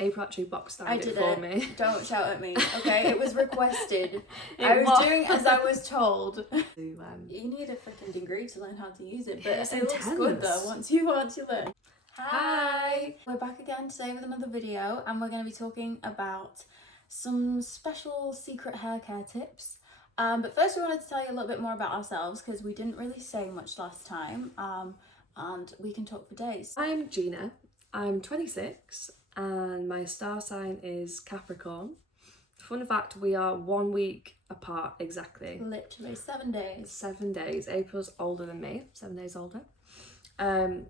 April actually box I dyed did it for me. Don't shout at me, okay? It was requested. It was doing as I was told. You You need a freaking degree to learn how to use it, but it's it looks good though intense. once you learn. Hi! We're back again today with another video, and we're going to be talking about some special secret hair care tips. But first we wanted to tell you a little bit more about ourselves because we didn't really say much last time, and we can talk for days. I'm Gina, I'm 26 and my star sign is Capricorn. Fun fact, we are 1 week apart exactly. Literally 7 days. 7 days. April's older than me, 7 days older. And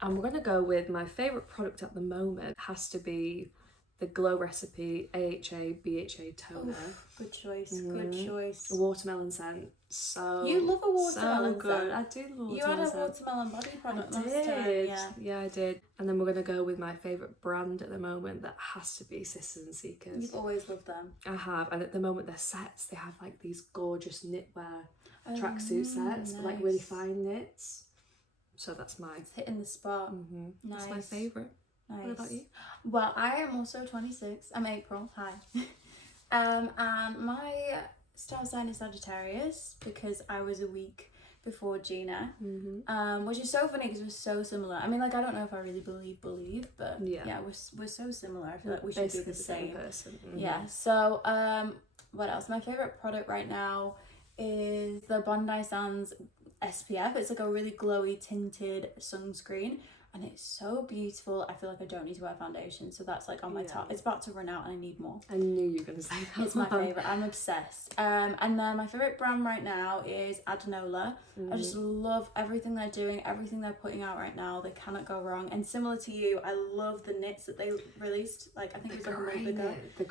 we're going to go with my favourite product at the moment. Has to be the Glow Recipe AHA BHA toner. Oof, good choice, good choice. A watermelon scent. You love a watermelon so good. scent. I do love watermelon You had a scent. watermelon body product I last did. time. Yeah, I did. And then we're going to go with my favourite brand at the moment. That has to be Sisters and Seekers. You've always loved them. I have. And at the moment they're sets. They have like these gorgeous knitwear tracksuit sets. Nice. Like really fine knits. So that's mine. It's hitting the spot. Nice. That's my favourite. Nice. What about you? Well, I am also 26. I'm April. Hi. And my star sign is Sagittarius because I was a week before Gina, which is so funny because we're so similar. I mean, like, I don't know if I really believe, but yeah, we're so similar. I feel like we should be the same person. Yeah. So what else? My favorite product right now is the Bondi Sands SPF. It's like a really glowy tinted sunscreen and it's so beautiful. I feel like I don't need to wear foundation, so that's like on my top. It's about to run out and I need more. I knew you were going to say that. It's my favourite. I'm obsessed. And then my favourite brand right now is Adenola. I just love everything they're doing, everything they're putting out right now. They cannot go wrong. And similar to you, I love the knits that they released. Like, I think it was like a month ago. The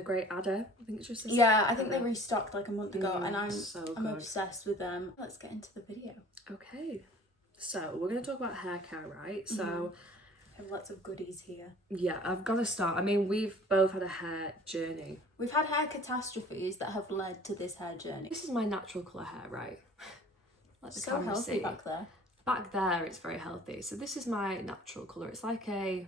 grey adder. I think it's just this. Yeah, I think they restocked like a month ago, and I'm good. obsessed with them. Let's get into the video. Okay. So we're going to talk about hair care, right? So I have lots of goodies here. yeah, I've got to start. I mean, we've both had a hair journey. We've had hair catastrophes that have led to this hair journey. This is my natural colour hair, right? Like the So healthy see. back there. Back there, it's very healthy. So this is my natural colour. It's like a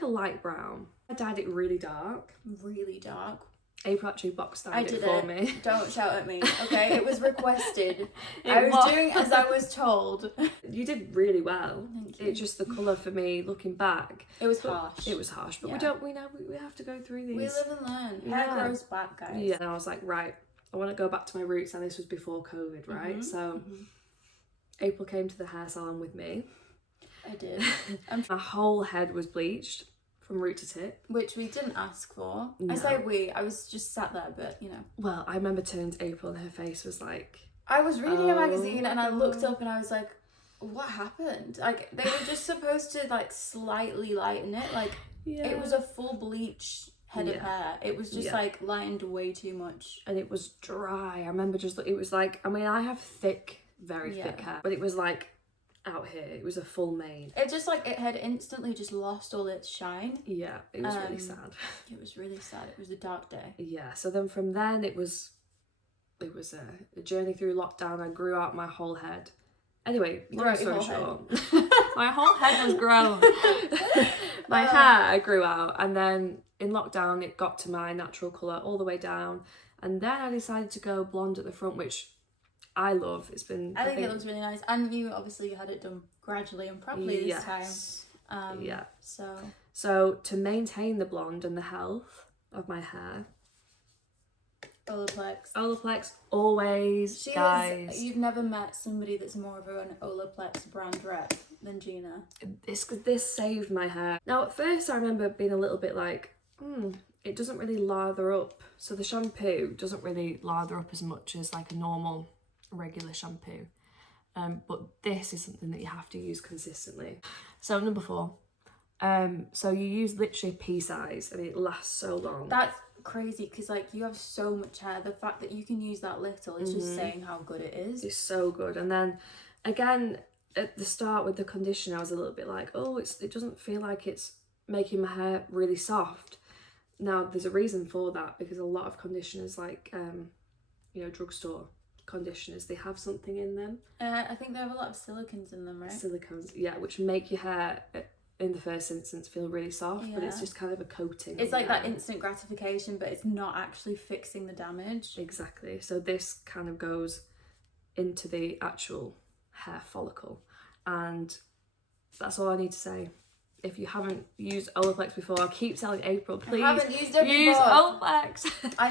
light brown. I dyed it really dark. Really dark. April actually box dyed it for me. Don't shout at me, okay? It was requested. I was doing as I was told. You did really well. Thank you. It's just the colour for me looking back. It was harsh. It was harsh, but we know we have to go through these. We live and learn. Hair grows back, guys. Yeah, and I was like, right, I want to go back to my roots, and this was before COVID, right? So April came to the hair salon with me. I did. My whole head was bleached from root to tip. Which we didn't ask for. No. I say we, I was just sat there, but you know. Well, I remember turning to April and her face was like... I was reading a magazine and I looked up and I was like, what happened? Like, they were just supposed to like slightly lighten it. Like, it was a full bleach head of hair. It was just like lightened way too much. And it was dry. I remember it was like, I mean, I have very thick hair, but it was like out here. It was a full mane. It just like, it had instantly just lost all its shine. Yeah, it was really sad. It was really sad. It was a dark day. Yeah, so then from then it was a journey through lockdown. I grew out my whole head. Anyway, long story short, my whole head was grown. My hair grew out, and then in lockdown it got to my natural colour all the way down, and then I decided to go blonde at the front, which I love. It's been... I think it looks really nice, and you obviously had it done gradually and properly this time. Yeah. So to maintain the blonde and the health of my hair, Olaplex always, guys. You've never met somebody that's more of an Olaplex brand rep than Gina. This saved my hair. Now at first I remember being a little bit like, it doesn't really lather up. So the shampoo doesn't really lather up as much as like a normal regular shampoo. But this is something that you have to use consistently. So number 4. So you use literally pea size and it lasts so long. That's crazy because like you have so much hair. The fact that you can use that little is just saying how good it is. It's so good. And then again at the start with the conditioner I was a little bit like, oh, it doesn't feel like it's making my hair really soft. Now there's a reason for that, because a lot of conditioners, like drugstore conditioners, they have something in them. I think they have a lot of silicones in them, right? Silicones, yeah, which make your hair in the first instance feel really soft, but it's Yeah. just kind of a coating. It's on like that there. instant gratification, but it's not actually fixing the damage. Exactly. So this kind of goes into the actual hair follicle, and that's all I need to say. If you haven't used Olaplex before, I keep telling April, please I haven't used it use before. Olaplex. I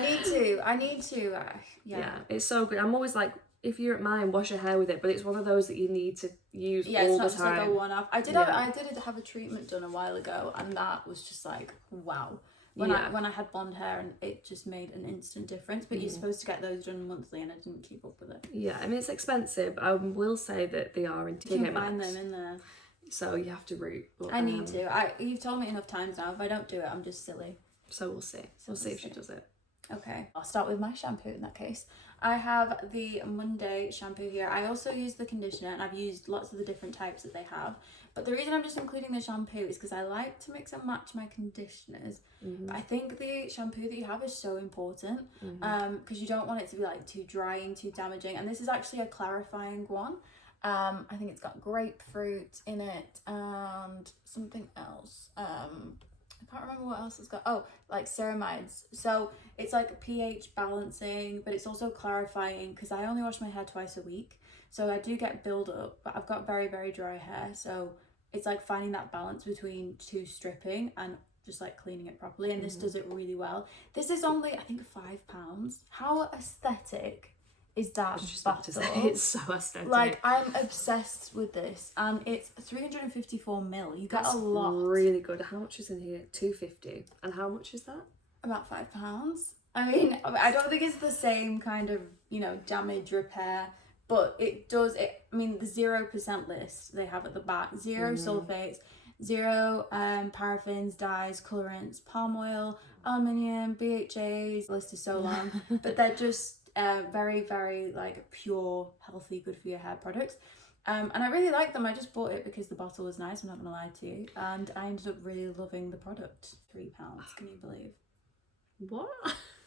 need to. Yeah, it's so good. I'm always like, if you're at mine, wash your hair with it, but it's one of those that you need to use Yeah, all it's the not just time. like a one-off. I did Yeah. have a treatment done a while ago, and that was just like, wow. When I had blonde hair, and it just made an instant difference. But you're supposed to get those done monthly, and I didn't keep up with it. Yeah, I mean, it's expensive. I will say that they are in You TK can find Maxx, them in there. so you have to root. But, I need to. You've told me enough times now. If I don't do it, I'm just silly. So we'll see. We'll see if she does it. Okay, I'll start with my shampoo in that case. I have the Monday shampoo here. I also use the conditioner, and I've used lots of the different types that they have. But the reason I'm just including the shampoo is because I like to mix and match my conditioners. But I think the shampoo that you have is so important because you don't want it to be like too drying, too damaging. And this is actually a clarifying one. I think it's got grapefruit in it and something else. I can't remember what else it's got. Oh, like ceramides. So it's like pH balancing, but it's also clarifying because I only wash my hair twice a week. So I do get build up, but I've got very, very dry hair. So it's like finding that balance between too stripping and just like cleaning it properly. And this does it really well. This is only, I think, £5. How aesthetic is that bottle? It's so aesthetic. Like, I'm obsessed with this, and it's 354ml. You get a lot. Really good. How much is in here? £2.50. And how much is that? About £5. I mean, I don't think it's the same kind of, damage repair, but it does it. I mean, the 0% list they have at the back: zero sulfates, zero paraffins, dyes, colorants, palm oil, aluminium, BHAs. The list is so long, but they're just very, very like pure, healthy, good for your hair products. And I really like them. I just bought it because the bottle was nice, I'm not gonna lie to you, and I ended up really loving the product. £3, can you believe? What?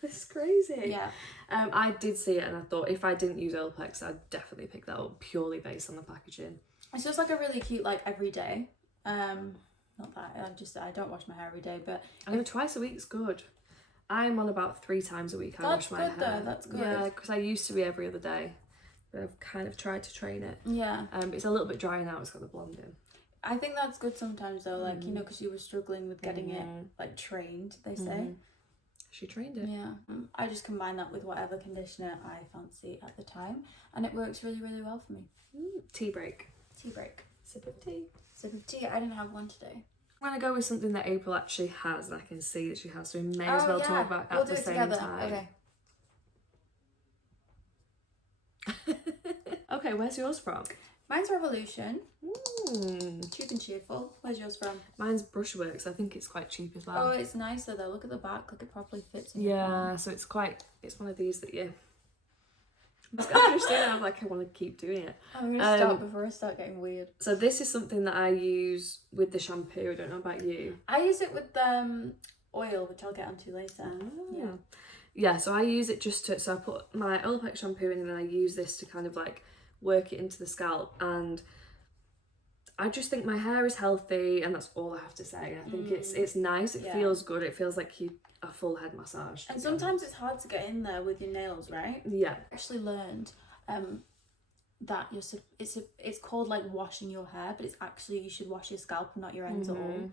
It's crazy. Yeah. I did see it, and I thought if I didn't use Olaplex, I'd definitely pick that up purely based on the packaging. It's just like a really cute, like, everyday. Not that I don't wash my hair every day, but I know twice a week's good. I'm on about 3 times a week. I wash my hair. That's good. Yeah, because I used to be every other day, but I've kind of tried to train it. Yeah. It's a little bit dry now. It's got the blonde in. I think that's good sometimes though, like because you were struggling with getting it like trained. They say. She trained it. Yeah. I just combine that with whatever conditioner I fancy at the time, and it works really, really well for me. Tea break. Tea break. Sip of tea. Sip of tea. I didn't have one today. I'm going to go with something that April actually has, and I can see that she has, so we may as well talk about it at the same time. Okay. Okay, where's yours from? Mine's Revolution. Cheap and cheerful. Where's yours from? Mine's Brushworks. I think it's quite cheap as well. Oh, it's nicer though. Look at the back. Like it properly fits in your palm. So it's one of these that you... I was doing it, I'm like, I want to keep doing it. I'm going to stop before I start getting weird. So this is something that I use with the shampoo. I don't know about you. I use it with oil, which I'll get onto later. Yeah, so I use it so I put my Olaplex shampoo in, and then I use this to kind of like work it into the scalp, and I just think my hair is healthy, and that's all I have to say. I think it's nice, it feels good, it feels like a full head massage. And sometimes it's hard to get in there with your nails, right? Yeah. I actually learned that it's called like washing your hair, but it's actually you should wash your scalp, not your ends at all.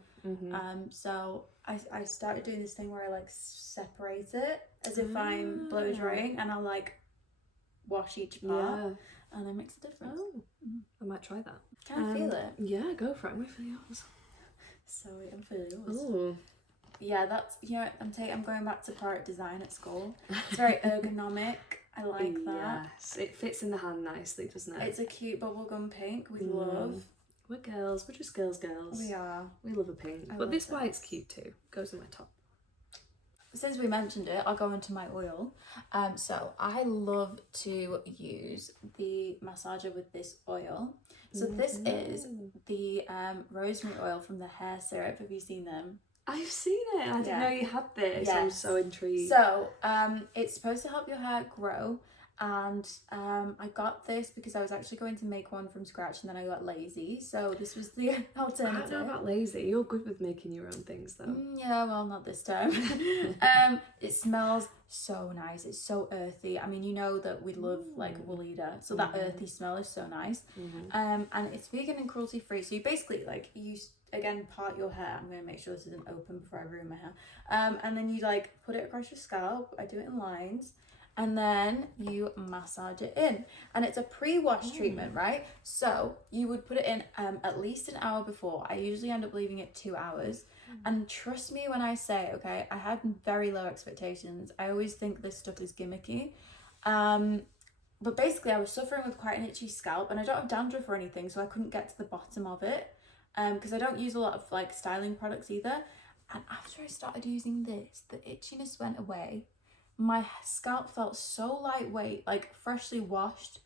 So I started doing this thing where I like separate it as if I'm blow drying, and I'll like wash each part, and it makes a difference. I might try that. Can I feel it? Yeah, go for it. I'm ready for yours. Sorry, I'm feeling yours. Ooh. Yeah, that's I'm going back to product design at school. It's very ergonomic. I like that. Yes, it fits in the hand nicely, doesn't it? It's a cute bubblegum pink with love. We're girls. We're just girls. We are. We love a pink. But this white's cute too. Goes on my top. Since we mentioned it, I'll go into my oil. So I love to use the massager with this oil. So this is the rosemary oil from the hair syrup. Have you seen them? I've seen it. I didn't know you had this. Yes. I'm so intrigued. So it's supposed to help your hair grow, And I got this because I was actually going to make one from scratch, and then I got lazy, so this was the alternative. I don't know about lazy. You're good with making your own things though. Yeah, well, not this time. It smells so nice. It's so earthy. I mean, you know that we love like Woolita, so that earthy smell is so nice. And it's vegan and cruelty free. So you basically like again part your hair. I'm gonna make sure this isn't open before I ruin my hair. And then you like put it across your scalp. I do it in lines. And then you massage it in, and it's a pre-wash treatment, right? So you would put it in at least an hour before. I usually end up leaving it 2 hours. And trust me when I say, okay, I had very low expectations. I always think this stuff is gimmicky. But basically I was suffering with quite an itchy scalp, and I don't have dandruff or anything, so I couldn't get to the bottom of it. Because I don't use a lot of like styling products either. And after I started using this, the itchiness went away. My scalp felt so lightweight, like freshly washed.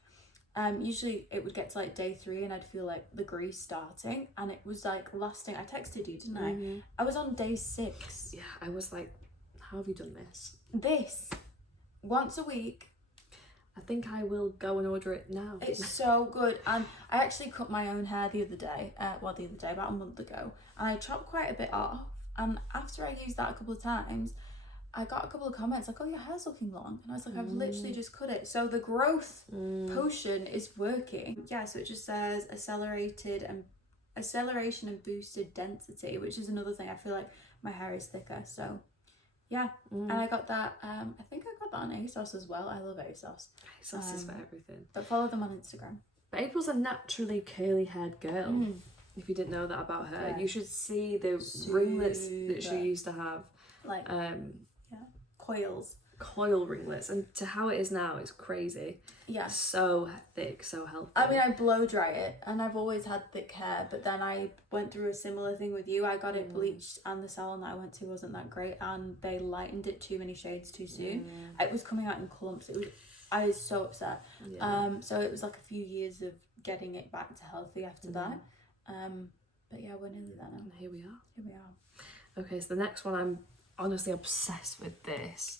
Usually it would get to like day 3 and I'd feel like the grease starting, and it was like lasting. I texted you, didn't I? I was on day 6. Yeah, I was like, how have you done this? This once a week. I think I will go and order it now. It's so good. And I actually cut my own hair the other day, about a month ago, and I chopped quite a bit off. And after I used that a couple of times, I got a couple of comments like, oh, your hair's looking long. And I was like, I've literally just cut it. So the growth potion is working. Yeah, so it just says acceleration and boosted density, which is another thing. I feel like my hair is thicker. So yeah. And I got that, I think I got that on ASOS as well. I love ASOS. ASOS is for everything. But follow them on Instagram. But April's a naturally curly haired girl. If you didn't know that about her, Yeah. you should see the ringlets that she used to have. Like, coils. Coil ringlets, and to how it is now, it's crazy. Yeah. So thick, so healthy. I mean, I blow dry it, and I've always had thick hair, but then I went through a similar thing with you. I got it bleached, and the salon that I went to wasn't that great, and they lightened it too many shades too soon. It was coming out in clumps. I was so upset. Yeah. So it was like a few years of getting it back to healthy after that. But yeah, we're nearly there now. And here we are. Here we are. Okay, so the next one, I'm honestly obsessed with this.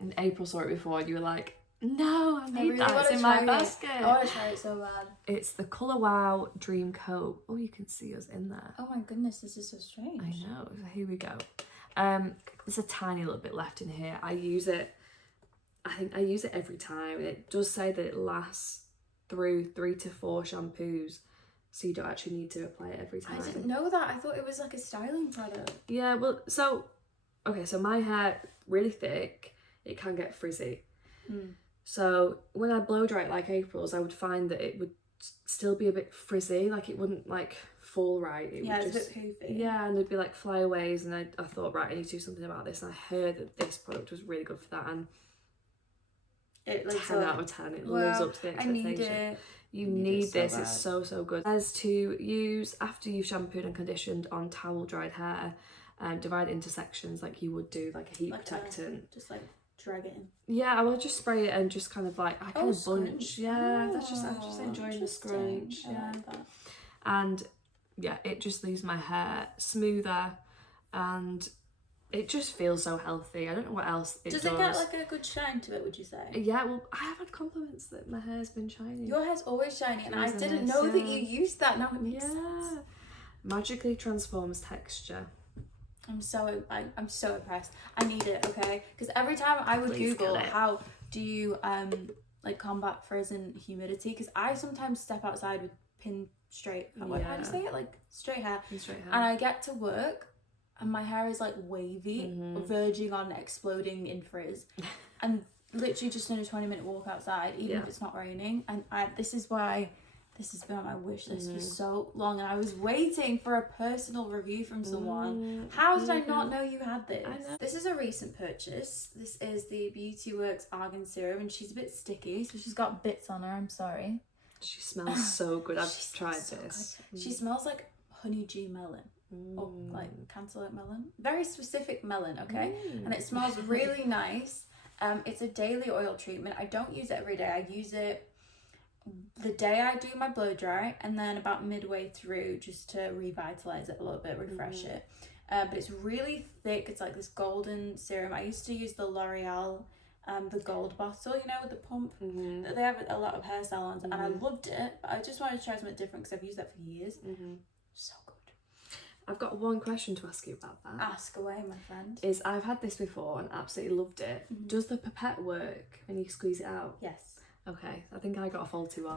And April saw it before, and you were like, no, I need that. It's in my basket. I want to try it so bad. It's the Colour Wow Dream Coat. Oh, you can see us in there. Oh my goodness, this is so strange. I know. So here we go. There's a tiny little bit left in here. I use it. I think I use it every time, and it does say that it lasts through 3 to 4 shampoos, so you don't actually need to apply it every time. I didn't know that. I thought it was like a styling product. Yeah, well, so my hair really thick. It can get frizzy. So when I blow dry it like April's, I would find that it would still be a bit frizzy, like it wouldn't like fall right. It would it's just, a bit poofy. Yeah, and there'd be like flyaways, and I thought, right, I need to do something about this, and I heard that this product was really good for that, and it 10 out of 10, it lives up to the expectation. I need it. You need this, so it's so good. As to use after you've shampooed and conditioned on towel dried hair, divide it into sections like you would do like a heat protectant. Just like drag it in. Yeah, I will just spray it and just kind of like, I kind of bunch. Scrunch. Yeah, I'm just enjoying the scrunch. Yeah. Like that. And yeah, it just leaves my hair smoother, and it just feels so healthy. I don't know what else it does. Does it get like a good shine to it, would you say? Yeah, well, I have had compliments that my hair's been shiny. Your hair's always shiny, and I didn't nice, know that you used that. Now it makes Yeah. sense. Magically transforms texture. I'm so impressed. I need it, okay? Because every time I would Please Google get it. how do you like combat frizz and humidity, because I sometimes step outside with pin straight. How do you say it? Like straight hair. And I get to work, and my hair is like wavy, verging on exploding in frizz, and literally just in a 20-minute walk outside, even if it's not raining. And this is why this has been on my wish list for so long, and I was waiting for a personal review from someone. How did I not know you had this? I know. This is a recent purchase. This is the Beauty Works Argan Serum, and she's a bit sticky, so she's got bits on her. I'm sorry. She smells so good. I've tried so this. good. She smells like honeydew melon. Or like cantaloupe melon. Very specific melon, okay? And it smells really nice. It's a daily oil treatment. I don't use it every day. I use it the day I do my blow dry, and then about midway through, just to revitalize it a little bit, refresh it. But it's really thick. It's like this golden serum. I used to use the L'Oreal the gold bottle, you know, with the pump. They have a lot of hair salons, and I loved it, but I just wanted to try something different because I've used that for years. So good. I've got one question to ask you about that. Ask away, my friend. I've had this before and absolutely loved it. Does the pipette work when you squeeze it out? Yes. Okay, I think I got a faulty one.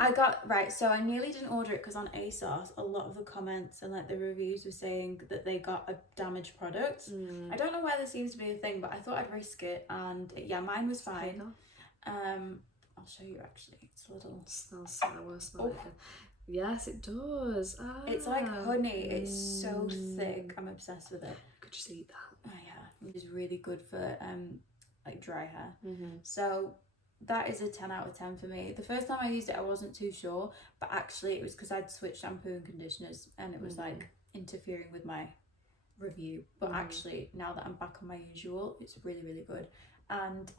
So I nearly didn't order it because on ASOS, a lot of the comments and like the reviews were saying that they got a damaged product. I don't know why this seems to be a thing, but I thought I'd risk it, and yeah, mine was fine. I'll show you actually. It's a little... It smells sour, smell it. Yes, it does. It's like honey. It's so thick. I'm obsessed with it. I could just eat that. Oh yeah, it's really good for like dry hair. So that is a 10 out of 10 for me. The first time I used it, I wasn't too sure, but actually it was because I'd switched shampoo and conditioners, and it was like interfering with my review. But actually, now that I'm back on my usual, it's really, really good. And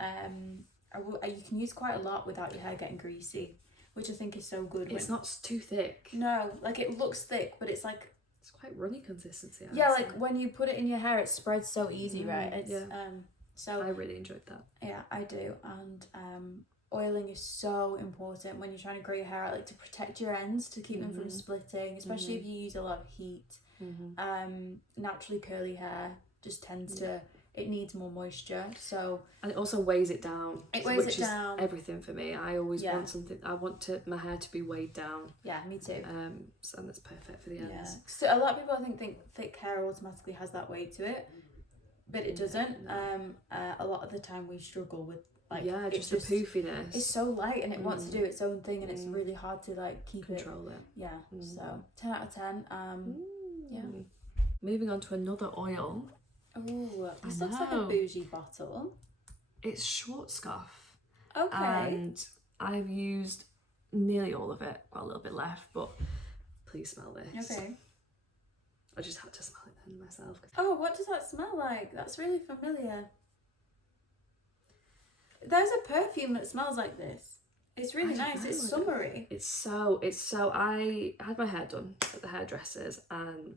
you can use quite a lot without your hair getting greasy, which I think is so good. It's not too thick. No, like it looks thick, but it's like... It's quite runny consistency. Yeah, like when you put it in your hair, it spreads so easy, right? It's so I really enjoyed that. Yeah, I do. And oiling is so important when you're trying to grow your hair out, like to protect your ends, to keep them from splitting, especially if you use a lot of heat. Naturally curly hair just tends to... It needs more moisture, so... And it also weighs it down. It weighs it down. Everything for me. I always want something... I want my hair to be weighed down. Yeah, me too. So that's perfect for the ends. Yeah. So a lot of people, I think thick hair automatically has that weight to it, but it doesn't. A lot of the time we struggle with like... Yeah, just the poofiness. It's so light and it wants to do its own thing, and it's really hard to like control it. Yeah, so 10 out of 10. Yeah. Moving on to another oil. Oh, this looks like a bougie bottle. It's Schwarzkopf. Okay. And I've used nearly all of it. Got a little bit left, but please smell this. Okay. I just had to smell it then myself. Oh, what does that smell like? That's really familiar. There's a perfume that smells like this. It's really nice. It's summery. It's so... I had my hair done at the hairdressers, and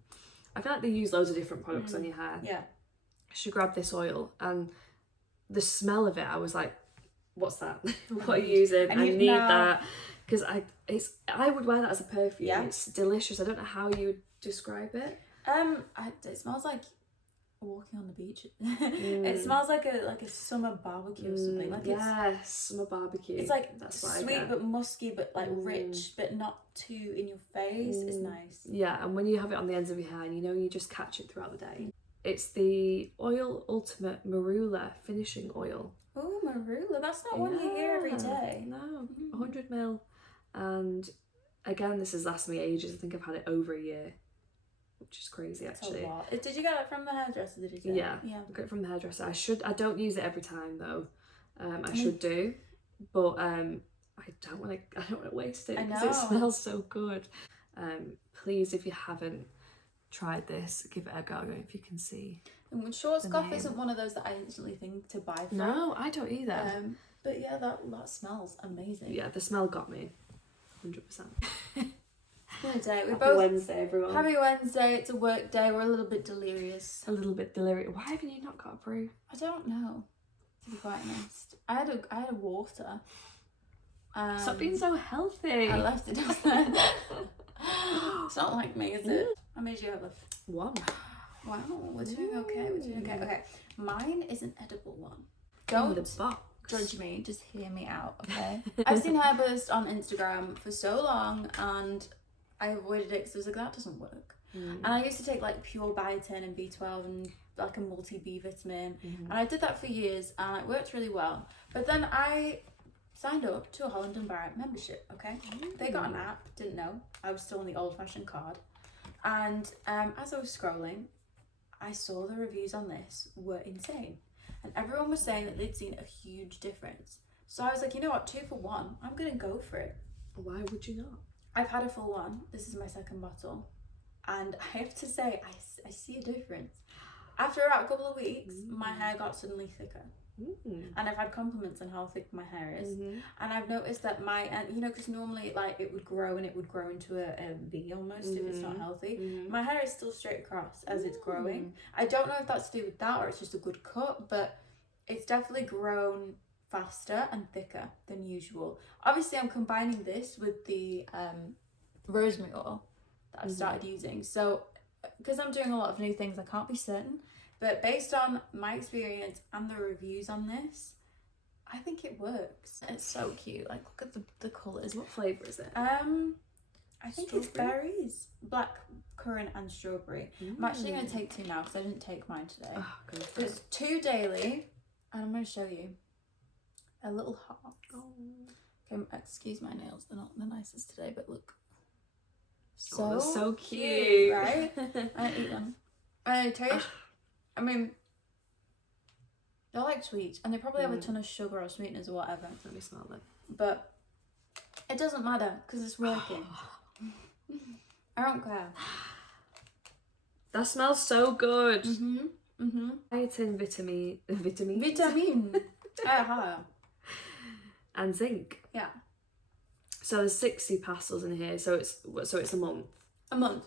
I feel like they use loads of different products on your hair. Yeah. She grabbed this oil, and the smell of it, I was like, what's that? What are you using? I need that, because I would wear that as a perfume. Yeah. It's delicious. I don't know how you would describe it. It smells like walking on the beach. It smells like a summer barbecue or something. Like summer barbecue. It's like that's sweet but musky, but like rich, but not too in your face. It's nice. Yeah, and when you have it on the ends of your hair, and you just catch it throughout the day. It's the Oil Ultimate Marula Finishing Oil. Oh, Marula. That's not one you hear every day. No, 100 ml. And again, this has lasted me ages. I think I've had it over a year, which is crazy. That's actually. A lot. Did you get it from the hairdresser? Did you? Yeah, I got it from the hairdresser. I don't use it every time though. I should do, but I don't want to waste it because it smells so good. Please, if you haven't tried this, give it a go if you can see. And Schwarzkopf isn't one of those that I instantly think to buy from. No, I don't either. But yeah, that smells amazing. Yeah, the smell got me, 100%. Day. Happy Wednesday, everyone. Happy Wednesday. It's a work day. We're a little bit delirious. A little bit delirious. Why haven't you not got a brew? I don't know, to be quite honest. I had a water. Stop being so healthy. I left it down there. It's not like me, is it? How many did you have left? One. Wow, we're doing okay. Okay, mine is an edible one. Don't judge me, just hear me out, okay? I've seen Hairburst on Instagram for so long, and I avoided it because I was like, that doesn't work. And I used to take like pure biotin and B12 and like a multi-B vitamin, and I did that for years, and it worked really well. But then I signed up to a Holland & Barrett membership, okay? They got an app, didn't know. I was still on the old-fashioned card. And as I was scrolling, I saw the reviews on this were insane. And everyone was saying that they'd seen a huge difference. So I was like, you know what, 2 for 1, I'm gonna go for it. Why would you not? I've had a full one. This is my second bottle. And I have to say, I see a difference. After about a couple of weeks, my hair got suddenly thicker. And I've had compliments on how thick my hair is. And I've noticed that because normally like it would grow into a V almost if it's not healthy. My hair is still straight across as it's growing. I don't know if that's to do with that or it's just a good cut, but it's definitely grown faster and thicker than usual. Obviously I'm combining this with the rosemary oil that I've started using, so because I'm doing a lot of new things I can't be certain, but based on my experience and the reviews on this, I think it works. It's so cute. Like, look at the colours. What flavour is it? I think it's berries, black currant and strawberry. I'm actually going to take 2 now because I didn't take mine today. Oh, go for There's 2 daily, and I'm going to show you a little heart. Oh. Okay, excuse my nails, they're not the nicest today, but look. Oh, that's so cute. Right? I eat them. I taste, I mean, they're like sweets, and they probably have a ton of sugar or sweeteners or whatever. Let me smell them. But it doesn't matter because it's working. I don't care. That smells so good. Vitamin. Vitamin and zinc. Yeah. So there's 60 pastels in here. So it's a month. A month.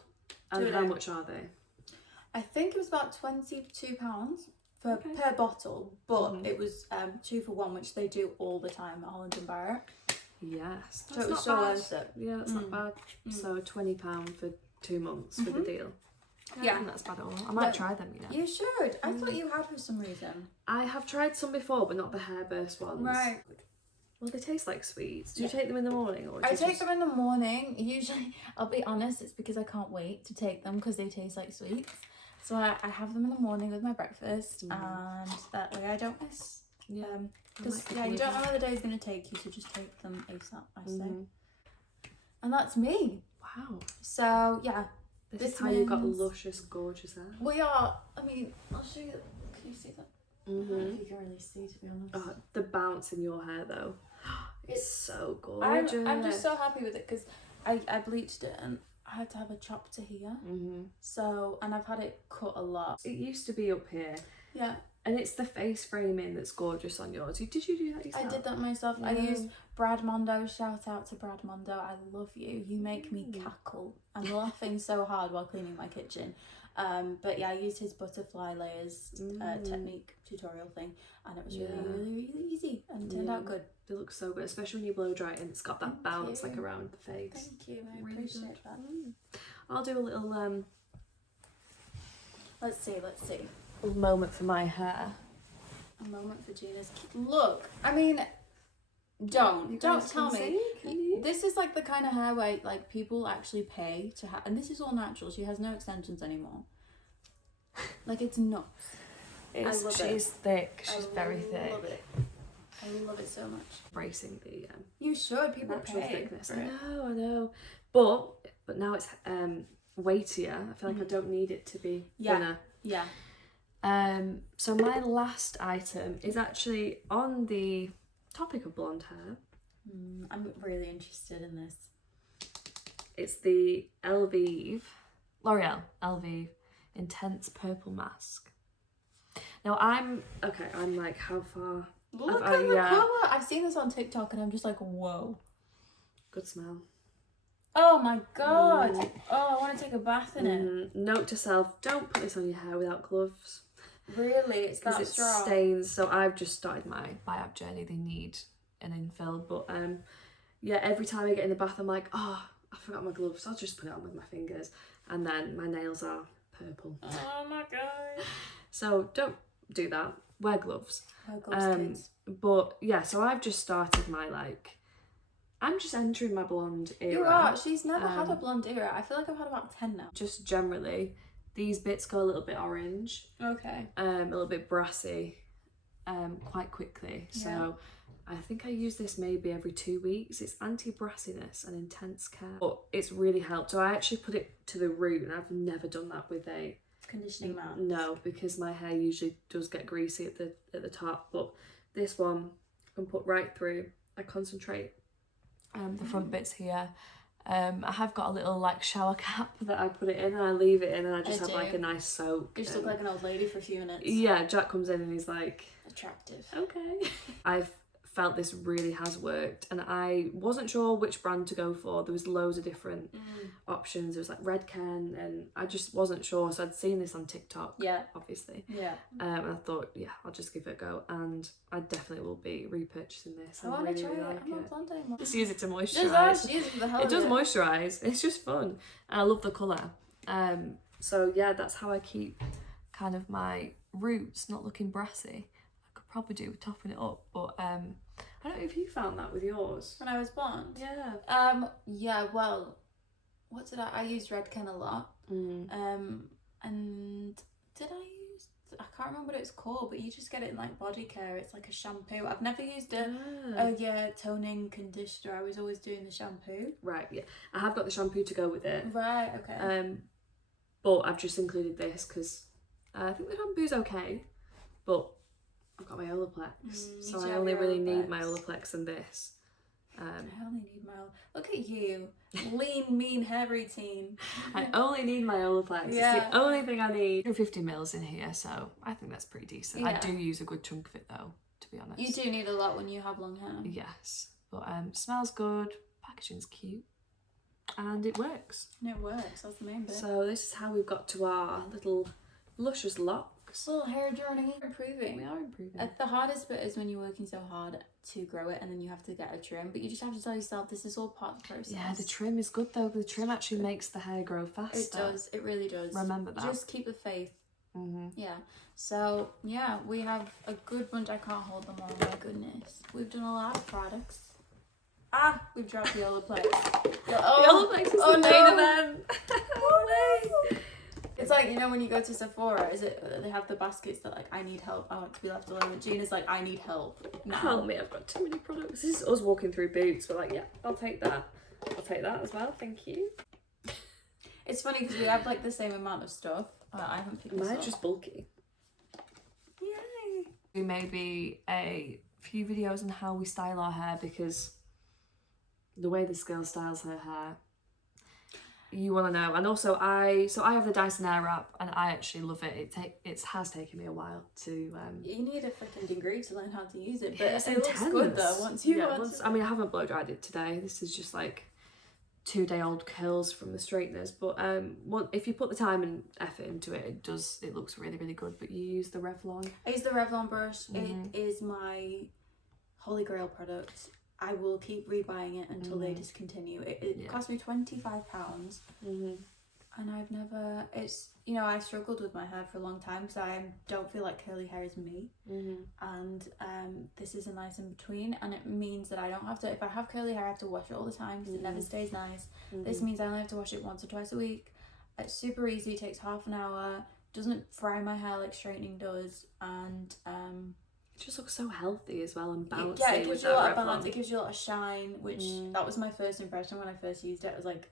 And how much are they? I think it was about £22 per bottle, but it was 2 for 1, which they do all the time at Holland & Barrett. Yes, so it was so worth it. Yeah, that's not bad. So £20 for 2 months for the deal. I don't think that's bad at all. I might try them, you know. You should. I thought you had for some reason. I have tried some before, but not the hairburst ones. Right. Well, they taste like sweets. Do you take them in the morning, or? I take them in the morning. Usually, I'll be honest, it's because I can't wait to take them because they taste like sweets. So I have them in the morning with my breakfast, and that way I don't miss. Yeah. Because you don't know where the day's going to take you, so just take them ASAP, I say. And that's me. Wow. So yeah, this is how you've got luscious, gorgeous hair. We are. I mean, I'll show you. Can you see that? I don't know if you can really see, to be honest. Oh, the bounce in your hair though. It's so gorgeous. I'm just so happy with it because I bleached it and I had to have a chop to here. So, and I've had it cut a lot. It used to be up here. Yeah. And it's the face framing that's gorgeous on yours. Did you do that yourself? I did that myself. Yeah. I used Brad Mondo. Shout out to Brad Mondo. I love you. You make me cackle. I'm laughing so hard while cleaning my kitchen. But yeah, I used his butterfly layers technique tutorial thing, and it was really easy and turned out good. They look so good, especially when you blow dry it and it's got that bounce like around the face. Thank you. I really appreciate that. I'll do a little Let's see. little moment for my hair. A moment for Gina's. Look, I mean, don't tell me. This is like the kind of hair where like people actually pay to have, and this is all natural. She has no extensions anymore. Like, it's nuts. She's thick. She's very thick. I love it so much. Bracing the You should. People natural pay thickness. for it. I know. But now it's weightier. I feel like I don't need it to be thinner. Yeah. So my last item is actually on the topic of blonde hair. I'm really interested in this. It's the L'Oreal Elvive Intense Purple Mask. Now I'm like, how far? Look at the colour. I've seen this on TikTok and I'm just like, whoa. Good smell. Oh my god. Oh, I want to take a bath in it. Note to self, don't put this on your hair without gloves. Really? It's that Because it strong? stains. So I've just started my biap journey. They need an infill. But yeah, every time I get in the bath I'm like, oh, I forgot my gloves. I'll just put it on with my fingers. And then my nails are purple. Oh my god. So don't do that. Wear gloves. Wear gloves, kids. But yeah, so I've just started my I'm just entering my blonde era. You are. She's never had a blonde era. I feel like I've had about 10 now. Just generally, these bits go a little bit orange. Okay. A little bit brassy, quite quickly. Yeah. So I think I use this maybe every 2 weeks. It's anti-brassiness and intense care. But it's really helped. So I actually put it to the root, and I've never done that with a conditioning mask. No, because my hair usually does get greasy at the top. But this one I can put right through. I concentrate the front bits here. I have got a little shower cap that I put it in, and I leave it in, and I just have a nice soak. You just look like an old lady for a few minutes. Yeah, Jack comes in and he's like, attractive. Okay. I've felt this really has worked, and I wasn't sure which brand to go for. There was loads of different options. There was like HAIRCARE, and I just wasn't sure, so I'd seen this on TikTok, obviously, and I thought, yeah, I'll just give it a go, and I definitely will be repurchasing this. I want to try really it. like I'm not blonde anymore. Just use it to moisturise. Just use it for the hell of It does moisturise. It's just fun, and I love the colour. So yeah, that's how I keep kind of my roots not looking brassy. Probably do with topping it up, but I don't know if you found that with yours. When I was blonde? Yeah. Yeah, well, what did I used HAIRCARE a lot. And did I use, I can't remember what it's called, but you just get it in like body care. It's like a shampoo. I've never used a toning conditioner. I was always doing the shampoo. Right, yeah. I have got the shampoo to go with it. Right, okay. But I've just included this because I think the shampoo's okay, but I've got my Olaplex, so I only really need my Olaplex and this. I only need my Look at you, lean, mean hair routine. I only need my Olaplex. It's the only thing I need. 50 mils in here, so I think that's pretty decent. I do use a good chunk of it though, to be honest. You do need a lot when you have long hair. Yes, but smells good, packaging's cute, and it works. And it works, that's the main bit. So this is how we've got to our little luscious locks. Little hair journey. Improving. We are improving. The hardest bit is when you're working so hard to grow it and then you have to get a trim, but you just have to tell yourself this is all part of the process. Yeah, the trim is good though. The trim actually makes the hair grow faster. It does. It really does. Remember that. Just keep the faith. Yeah. So yeah, we have a good bunch. I can't hold them all. My goodness, we've done a lot of products. We've dropped the Olaplex. The Olaplex is the main event. No. It's like, you know, when you go to Sephora, they have the baskets that like, I need help, I want to be left alone. And Gina's like, I need help now. Help me, I've got too many products. This is us walking through Boots. We're like, yeah, I'll take that. I'll take that as well, thank you. It's funny because we have like the same amount of stuff. I haven't picked this up. Mine's just bulky. Yay! Do maybe a few videos on how we style our hair, because the way this girl styles her hair, you want to know. And also I have the Dyson Airwrap and I actually love it. It has taken me a while to you need a freaking degree to learn how to use it, but it's it looks good though once you I mean, I haven't blow dried it today. This is just like 2-day-old curls from the straighteners, but if you put the time and effort into it, it looks really, really good. But you use the Revlon. I use the Revlon brush. It is my holy grail product. I will keep rebuying it until they discontinue. It cost me £25, and I've never. It's, you know, I struggled with my hair for a long time because I don't feel like curly hair is me, and this is a nice in between, and it means that I don't have to. If I have curly hair, I have to wash it all the time because it never stays nice. This means I only have to wash it once or twice a week. It's super easy. It takes half an hour. Doesn't fry my hair like straightening does, and it just looks so healthy as well and bouncy. Yeah, it gives you a lot of Revlon. balance. It gives you a lot of shine, which that was my first impression when I first used it. I was like,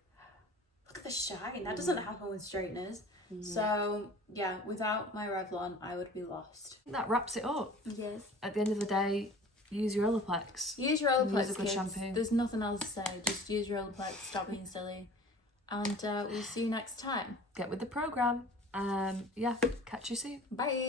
look at the shine. That doesn't happen with straighteners. So yeah, without my Revlon, I would be lost. That wraps it up. Yes. At the end of the day, use your Olaplex. Use your Olaplex. Use a good shampoo. There's nothing else to say. Just use your Olaplex. Stop being silly. And we'll see you next time. Get with the program. Yeah, catch you soon. Bye.